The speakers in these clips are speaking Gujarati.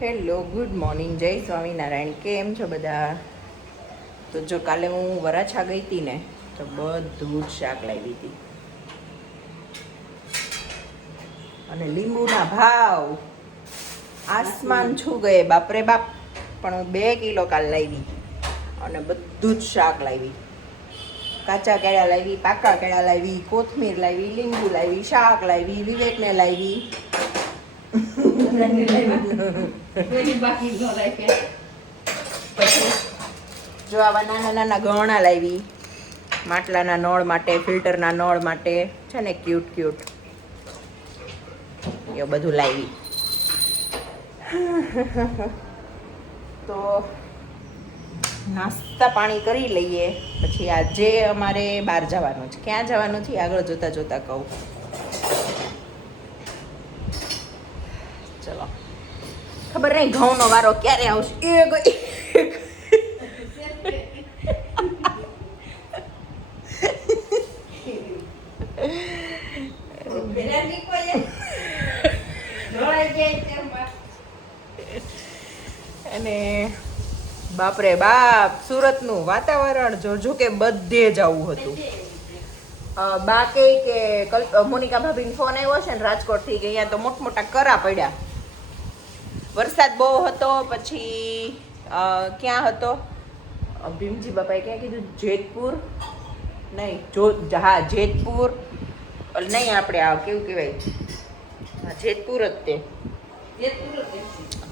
હેલો ગુડ મોર્નિંગ, જય સ્વામિનારાયણ. કેમ છો બધા? તો જો કાલે હું વરાછા ગઈ હતી ને તો બધું જ શાક લાવી હતી અને લીંબુના ભાવ આસમાન છું ગયે, બાપરે બાપ. પણ હું 2 કિલો કાલ લાવી અને બધું જ શાક લાવી. કાચા કેળા લાવી, પાકા કેળા લાવી, કોથમીર લાવી, લીંબુ લાવી, શાક લાવી, વિવેકને લાવી. પછી જો આવા નાના નાના ગહણા લાવી, માટલાના નળ માટે, ફિલ્ટરના નળ માટે છે ને, ક્યુટ ક્યુટ એવું બધું લાવી. તો નાસ્તા પાણી કરી લઈએ, પછી આજે અમારે બહાર જવાનું છે. ક્યાં જવાનું છે આગળ જોતા જોતા કહું. ચલો, ખબર નહીં ઘઉંનો વારો ક્યારે આવશે. અને બાપરે બાપ, સુરતનું વાતાવરણ જો કે બધે જ આવું હતું. બા કે મોનિકા ભાભીનો ફોન આવ્યો છે ને રાજકોટથી, કે અહીંયા તો મોટા કરા પડ્યા. વરસાદ બહુ હતો. પછી ક્યાં હતો ભીમજી બાપાએ ક્યાં કીધું? જેતપુર નહીં, જેતપુર નહીં, આપણે આ કેવું કહેવાય, જેતપુર જ તે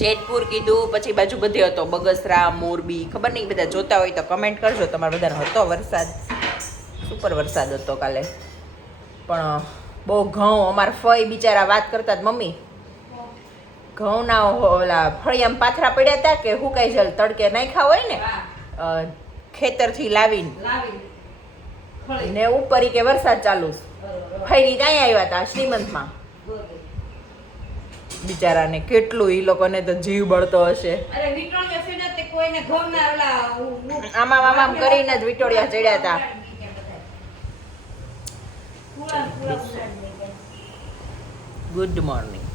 જેતપુર કીધું. પછી બાજુ બધે હતો, બગસરા, મોરબી, ખબર નહીં, બધા જોતા હોય તો કમેન્ટ કરજો. તમારે બધાને હતો વરસાદ? સુપર વરસાદ હતો કાલે. પણ બહુ ઘઉં, અમારા ફઈ બિચારા વાત કરતા હતા, મમ્મી ઘઉંના ઓલા ફળિયામાં પાથરા પડ્યા હતા કે હુકાઈ જલ તડકે નાખ્યા હોય ને ખેતરથી લાવીને ને ઉપર કે વરસાદ ચાલુ. ફરી ત્યાં આવ્યા હતા શ્રીમંતમાં. બિચારાને કેટલું, ઈ લોકોને તો જીવ બળતો હશે. આમાં આમ કરીને જ વિટોળિયા ચડ્યા હતા. Good morning.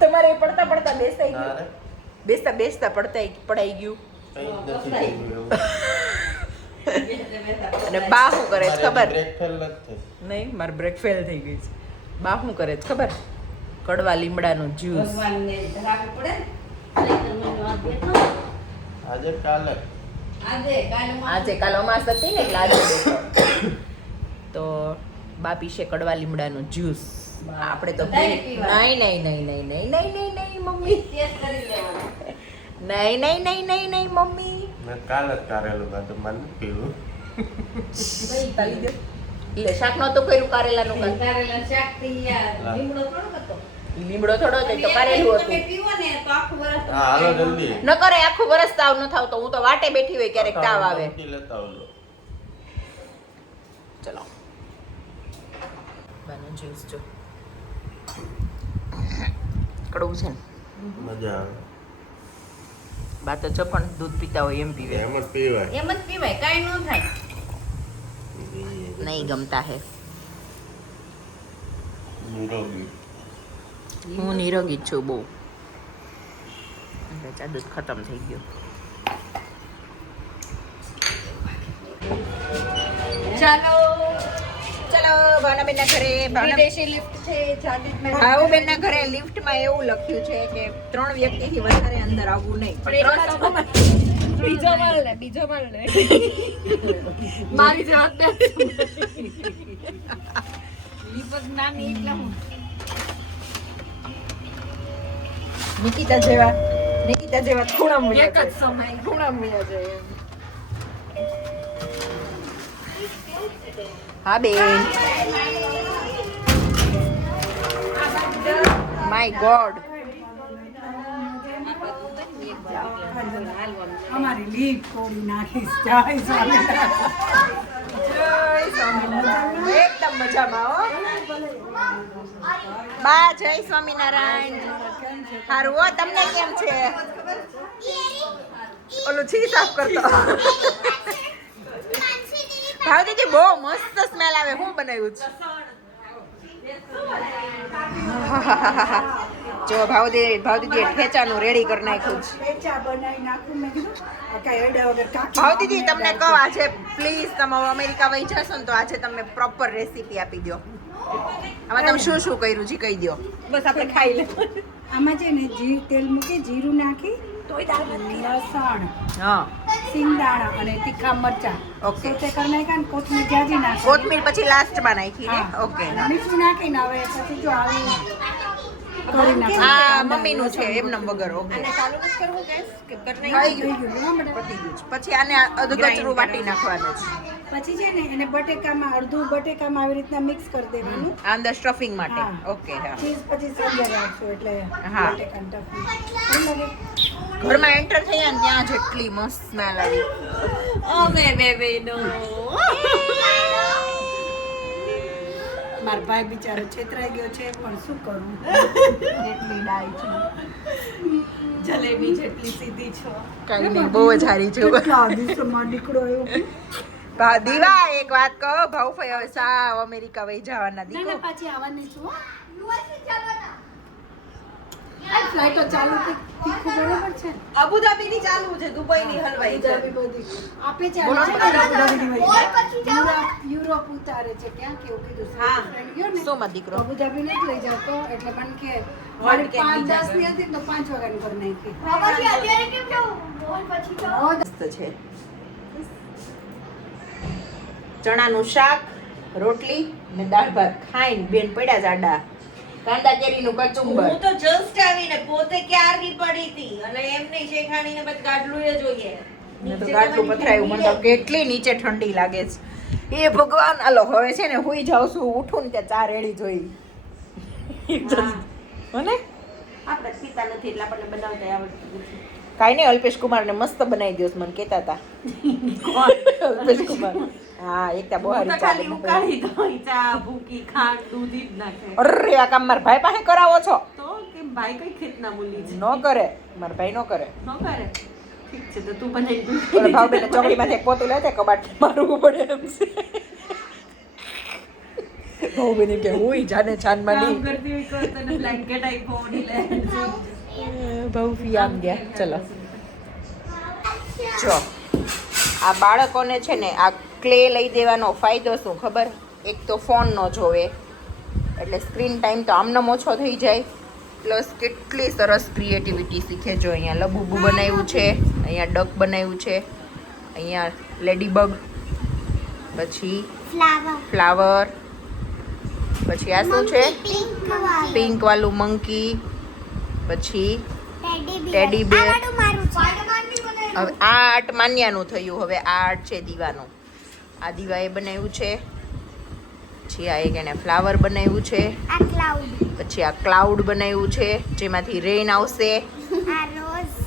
તમારે પડતા પડતા બેસતા ગયું, બેસતા પડાઈ ગયું. અને બા શું કરે ખબર? નહીં, મારે બ્રેક ફેલ થઈ ગઈ છે. બા શું કરે ખબર? કડવા લીમડાનું જ્યુસ. આજે કાલે અમાસ હતી ને એટલે આજે બેઠો. તો બા પીશે કડવા લીમડાનું જ્યુસ. આપણે તો નહીં મમ્મી, નહીં મમ્મી, કાલે જ કારેલું ખાધું, મને પીવું. એટલે શાક નહોતું કર્યું કારેલાનું. લીમડો થોડો હતો તો કારેલું હતું. હાલો જલ્દી. ન કરે, આખું વરસ તાવ ન થાવ તો હું તો વાટે બેઠી હોય, ક્યારેક તાવ આવે. ચલો બાનું જ્યુસ જો કડવું છે ને, મજા આવે. બા તો ચપણ દૂધ પીતા હોય એમ પીવે. એમ જ પીવાય, કાંઈ ન થાય. નહીં ગમતા હે. નિરોગી. હું નિરોગી છું બહુ. ચા દૂધ ખતમ થઈ ગયું. ચાલો ભાવનાબેનના ઘરે. ભાવબેનના ઘરે લિફ્ટમાં એવું લખ્યું છે કે 3 વ્યક્તિથી વધારે અંદર આવવું નહીં. બીજો માળ લે મારી જવાબદારી નાની. નિકિતા જેવા ખૂણા મળ્યા, એક જ સમય ખૂણા મળ્યા છે. હા બેન, માય ગોડ. અમારી લીક કોડી નાખીશ. જય સ્વામિનારાયણ. એકદમ મજામાં હો બા. જય સ્વામિનારાયણ. હારું હો, તમને કેમ છે? ઓલું છી સાફ કરતો. ભાવ દીદી બહુ મસ્ત સ્મેલ આવે. શું બનાવ્યું છે? જો ભાવદીદી ઠેચાનું રેડી કરી નાખ્યું છે. પેચા બનાવી નાખું મેં કીધું આ કાંઈ અડા વગર કાકી ભાવદીદી તમને કહો આજે પ્લીઝ તમે અમેરિકા વહી જશો ને તો આજે તમે પ્રોપર રેસીપી આપી દો. આમાં તમે શું શું કર્યું છે કહી દો. બસ આપણે ખાઈ લે. આમાં છે ને તેલ મૂકી જીરું નાખી લસણ હા સિંગદાણા અને તીખા મરચાં ઓકે. સોતે કરી નાખ્યા ને કોથમીર જાજી નાખી કોથમીર પછી લાસ્ટમાં નાખી ને હા. ઓકે. મીઠું નાખીને હવે પછી જો આવી કરી નાખી આ મમ્મીનું છે એમનેમ વગર ઓકે. થઈ ગયું થઈ હા ગયું. બેટા. પતી ગયું છે. પછી આને અધકચરું વાટી નાખવાનું છે પછી છે ને એને બટેકામાં અડધું બટેકામાં આવી રીતના મિક્સ કરી દેવાનું આ અંદર સ્ટફિંગ માટે હા. ઓકે. હા ચીઝ પછી સાંજે રાખશું એટલે હા. બટેકાનું stuffing. ઘરમાં એન્ટર થયા ને ત્યાં જેટલી મસ્ત સ્મેલ આવી. મારો ભાઈ બિચારો છેતરાઈ ગયો છે પણ શું કરું કેટલી ડાય છે. જલેબી જેટલી સીધી છો કઈ નહીં બહુ જ સારી છે. કેટલા દિવસોમાં દીકરો આવ્યો દીવા એક વાત કહો ભાઉફાઈ હવે સાવ અમેરિકા વહી જવાના ના દીકરો. ના પાછી આવવાની છું આ ફ્લાઇટો ચાલુ તીખું બરાબર છે અબુધાબી ની ચાલુ છે દુબઈ ની હલવાઈ છે. અબુધાબી બધી આપે છે બોલો છે ને. અબુધાબીની વળી. યુરોપ ઉતારે છે ક્યાં કેવું કીધું છે હા. ફ્રેન્ડ ગયો ને શું માં દીકરો? તો અબુધાબી નથી લઈ જતો એટલે મને કે World મારી Cup 5:10 ની હતી ને તો 5 વાગ્યાની કરી નાખી મસ્ત છે. ચણાનું શાક રોટલી ને દાળ ભાત ખાઈને બેન પડ્યા જાડા. કાંદા કેરીનું કચુંબર. હું તો જસ્ટ આવીને પોતે ક્યારની પડી હતી અને એમને શેખાણીને પછી ગાડલું એ જોઈએ મેં તો ગાટલું પથરાયું. મને તો કેટલી નીચે ઠંડી લાગે છે એ ભગવાન. આલો હવે છે ને હુઈ જાઉં છું ઉઠું ને ત્યાં ચા રેડી જોઈ મને આપણે પીતા નથી એટલે આપણને બનાવતા આવડતું નથી. કાંઈ નહીં અલ્પેશ કુમારને મસ્ત બનાવી દો મને કહેતા હતા. અલ્પેશ કુમાર હા એક ત્યાં બહુ હું હારી તો ચા ખાલી બનાવે. ઉકાળી દઉં ચા ભૂકી ખાંડ દૂધ ઈ જ નાખે અરે આ કામ મારા ભાઈ પાસે કરાવો છો? તો કે ભાઈ કઈ ખેતના બોલી છે ન કરે મારા ભાઈ ન કરે. ન કરે ઠીક છે તો તું બનાવી ઓલા ભાવબેન ચોકડીમાંથી એક પોતું લે કબાટ મારવું પડે એમ છે. ભાવબેન એમ કે હુંય જાને છાનમાં કામ નહીં. કરતી હોય તો તને બ્લેન્કેટ આપ્યો લે ભાવફી આમ ગયા. ચલો જો આ બાળકોને છે ને આ ક્લે લઈ દેવાનો ફાયદો શું ખબર? એક તો ફોન ન જોવે એટલે સ્ક્રીન ટાઈમ તો આમનામ ઓછો થઈ જાય પ્લસ કેટલી સરસ ક્રિએટિવિટી શીખે. જો અહીંયા લબુબુ બનાવ્યું છે, અહીંયા ડક બનાવ્યું છે, અહીંયા લેડીબગ, પછી ફ્લાવર, પછી આ શું છે પિંક વાળું મંકી, પછી ટેડી બેર. હવે આ આર્ટ માન્યાનું થયું. હવે આ આર્ટ છે દીવાનું. આ દીવાએ બનાવ્યું છે. પછી આ એક એને ફ્લાવર બનાવ્યું છે. પછી આ ક્લાઉડ બનાવ્યું છે જેમાંથી રેન આવશે.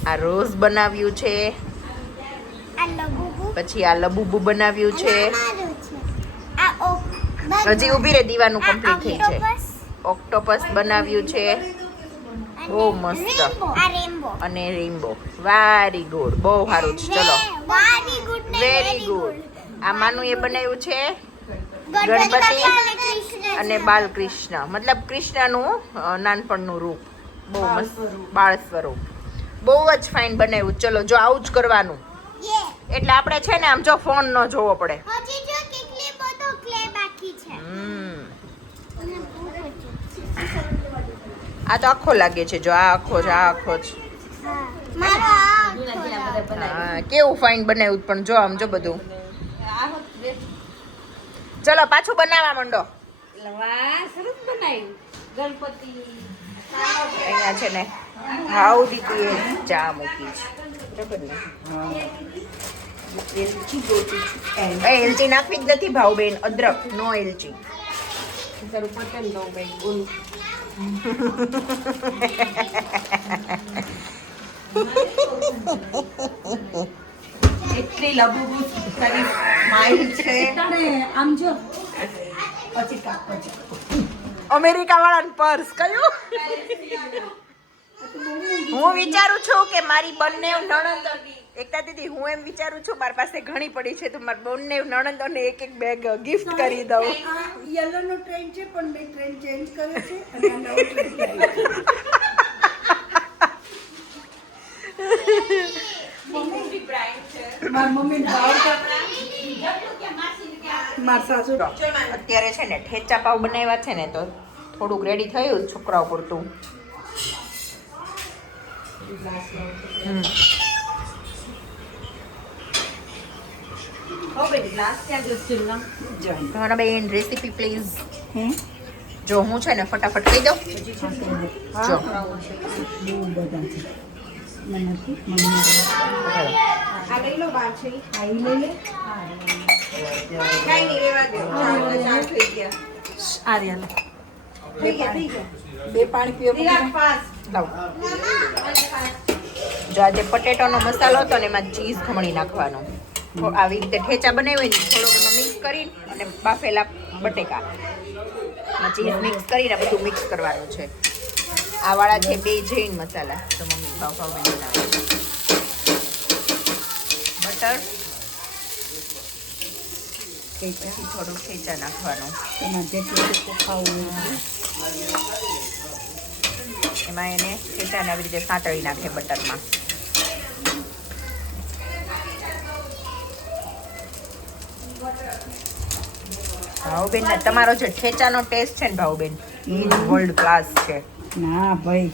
આ રોઝ બનાવ્યું છે. પછી આ લબુબુ બનાવ્યું છે. હજી ઊભી રે દીવાનું કમ્પ્લીટ થઈ છે. ઓક્ટોપસ બનાવ્યું છે. બહુ મસ્ત. અને રેઇનબો. Very good. બહુ સારું છે. ચલો વેરી ગુડ. આ માનું એ બનાવ્યું છે ગણપતિ અને બાલકૃષ્ણ, મતલબ કૃષ્ણનું નાનપણનું રૂપ. બહુ મસ્ત બાળ સ્વરૂપ. બહુ જ ફાઇન બનાવ્યું. ચલો જો આવું જ કરવાનું એટલે આપણે છે ને આમ જો ફોન ન જોવો પડે. આ તો આખો લાગે છે. જો આ આખો છે, આ આખો છે. હા કેવું ફાઇન બનાવ્યું પણ જો આમ જો બધું. ચલો પાછું બનાવવા માંડો. વાહ સરસ બનાવ્યું ગણપતિ. અહીંયા છે ને હાઉ દીકરીએ ચા મૂકી છે બરાબર ને. એલચી નાખવી જ નથી ભાવબેન. અદરક નો એલચી. તારું પતન દઉં કઈ બોલ એટલી લબુબુ તારી સ્માઈલ છે. તારે આમ જો પછી કાપ પછી અમેરિકા વાળાનું પર્સ કયું? હું વિચારું છું કે મારી બંને નણંદ એકતા દીદી હું એમ વિચારું છું મારી પાસે ઘણી પડી છે તો મારા બંને નણંદોને એક એક બેગ ગિફ્ટ કરી દઉં. યલો નો ટ્રેન છે પણ મેં ટ્રેન ચેન્જ કર્યો છે અને આ નવો ટ્રેન લાવ્યો છે. મારી મમ્મી મારા સાસુ અત્યારે છે ને ઠેચા પાવ બનાવ્યા છે ને તો થોડુંક રેડી થયું છોકરાઓ પૂરતું. તમારા બેન રેસીપી પ્લીઝ. જો હું છે ને ફટાફટ કહી દઉં. જો બહુ બધા છે મને નથી મમ્મી આ લઈ લો બાર છે આ ઈ લઈ લે કાઈ નહીં રેવા દો ચાર થઈ ગયા આર્યા થઈ ગયા બે પાણી પીવો દિલા ફાસ્ટ લાવ. જો આજે પટેટોનો મસાલો હતો ને એમાં ચીઝ ખમણી નાખવાનો. આવી રીતે ઠેચા બનાવી ને થોડોક એમાં મિક્સ કરીને અને બાફેલા બટેકા ચીઝ મિક્સ કરીને બધું મિક્સ કરવાનું છે. આ વાળા છે બે જૈન મસાલા તો મમ્મી ભાવ ભાવ બનાવે. બટર પછી થોડું ઠેચા નાખવાનું. એમાં જેટલું તીખું ખાવું હોય એમાં એને ઠેચાને આવી રીતે સાંતળી નાખે બટરમાં. ભાવબેન તમારો જે ઠેચાનો ટેસ્ટ છે ને ભાવબેન એ વર્લ્ડ ક્લાસ છે. ના ભાઈ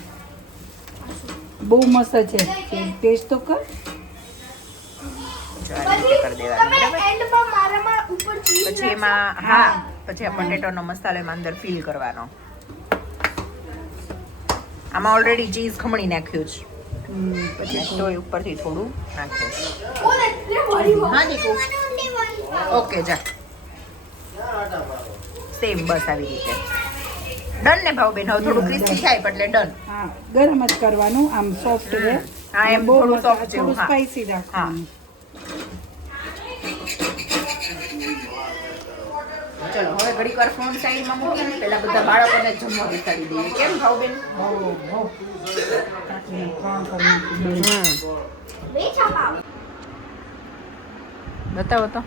બહુ મસ્ત છે ટેસ્ટ તો કર. જો આ રીતે કરી દેવાનું બરાબર. પછી એમાં હા પછી આ પટેટોનો મસાલો એમાં અંદર ફિલ કરવાનો. આમાં ઓલરેડી ચીઝ ખમણી નાખ્યું છે પછી સ્ટોય ઉપરથી થોડું નાખ્યું. હા દીકુ ઓકે જા સેમ બસ આવી રીતે ડન ને ભાવબેન. હવે થોડું ક્રિસ્પી થાય એટલે ડન. હા ગરમ જ કરવાનું આમ સોફ્ટ રહે. હા એમ થોડું સોફ્ટ જેવું. થોડું હા સ્પાઈસી રાખવાનું. ચલો હવે ઘડીક વાર ફોન સાઈડમાં મૂકીએ ને પહેલા બધા બાળકોને જમવા બેસાડી દઈએ. કેમ ભાવબેન? બતાવો તો.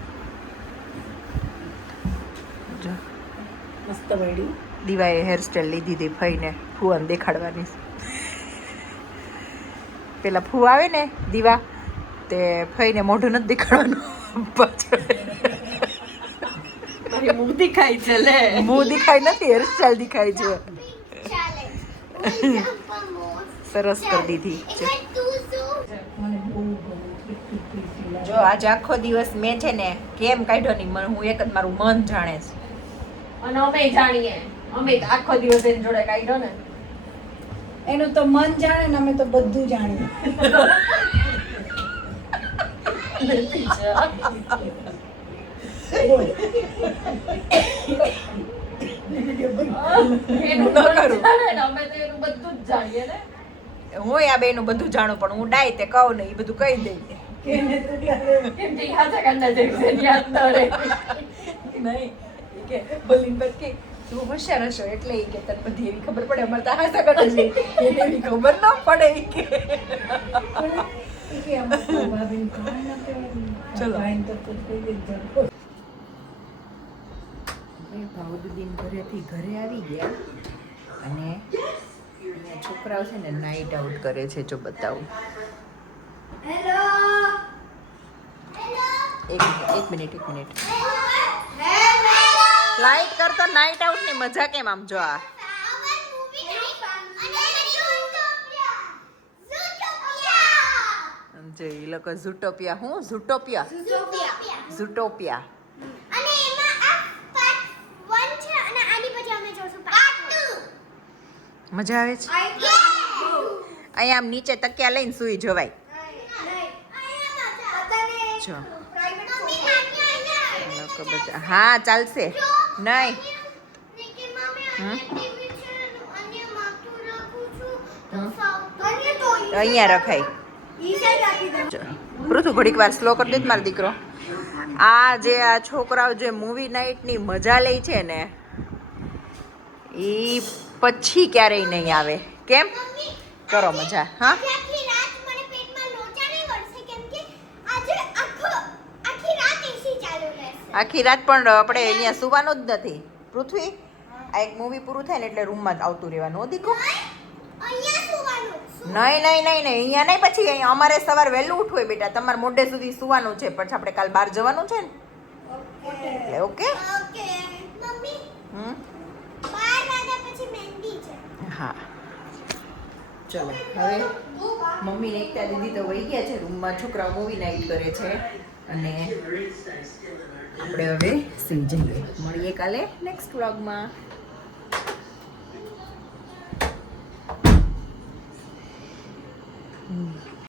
જો મસ્ત વળી દીવાએ હેરસ્ટાઈલ લીધી હતી ફઈને ફુવાને દેખાડવાની. પેલા ફુ આવે ને દીવા તે ફઈને મોઢું નથી દેખાડવાનું પાછળ. મુખ દેખાય છે લે મોં દેખાય નથી હેરસ્ટાઈલ દેખાય છે. સરસ કરી દીધી છે. જો આજે આખો દિવસ મેં છે ને કેમ કાઢ્યો નહીં હું એક જ મારું મન જાણે છે. અને અમે જાણીએ અમે તો આખો દિવસ એની જોડે કાઢ્યો ને એનું તો મન જાણે ને અમે તો બધું જાણીએ. એનું ન કરું. જાણે ને અમે તો એનું બધું જ જાણીએ ને. હું આ બેનું બધું જાણું પણ હું ડાય તે કહું ને એ બધું કહી દઈ. કેમ કે યાદ કરતા જશે યાદ ન રહે નહીં કે બોલીને બસ કે તું હોશિયાર હશો એટલે એ કે તને બધી એવી ખબર પડે અમારે તો હાસા કરે છે એને એવી ખબર ન પડે ઈ કે ચલો ભાવદુદીન ઘરેથી ઘરે આવી ગયા અને અહીંયા છોકરાઓ છે ને નાઇટ આઉટ કરે છે. જો બતાવું. એક મિનિટ લાઈટ કરતા નાઇટ આઉટ ની મજા કેમ આમ જો આ જે ઈ લોકો ઝૂટોપિયા હું ઝૂટોપિયા મજા આવે છે. અહીંયા આમ નીચે તકિયા લઈને સૂઈ જવાય. જો લોકો બધા હા ચાલશે નહીં. અહીંયા રખાય. પૃથુ ઘડીક વાર સ્લો કરી દે મારો દીકરો. આ જે આ છોકરાઓ જે મૂવી નાઇટની મજા લે છે ને એ પછી ક્યારેય નહીં આવે. કેમ કરો મજા? હા આખી રાત પણ આપણે અહીંયા સુવાનું જ નથી પૃથ્વી આ એક મૂવી પૂરું થાય ને એટલે રૂમમાં જ આવતું રહેવાનું હો દીકુ નહીં અહીંયા નહીં પછી અહીંયા અમારે સવાર વહેલું ઉઠવું હોય બેટા તમારે મોડે સુધી સુવાનું છે પછી આપણે કાલ બહાર જવાનું છે ને એટલે ઓકે હા ચલો હવે મમ્મી ને એકતા દીદી તો વહી ગયા છે રૂમમાં છોકરાઓ મૂવી નાઈટ કરે છે અને આપણે હવે સુઈ જઈએ મળીએ કાલે નેક્સ્ટ વ્લોગમાં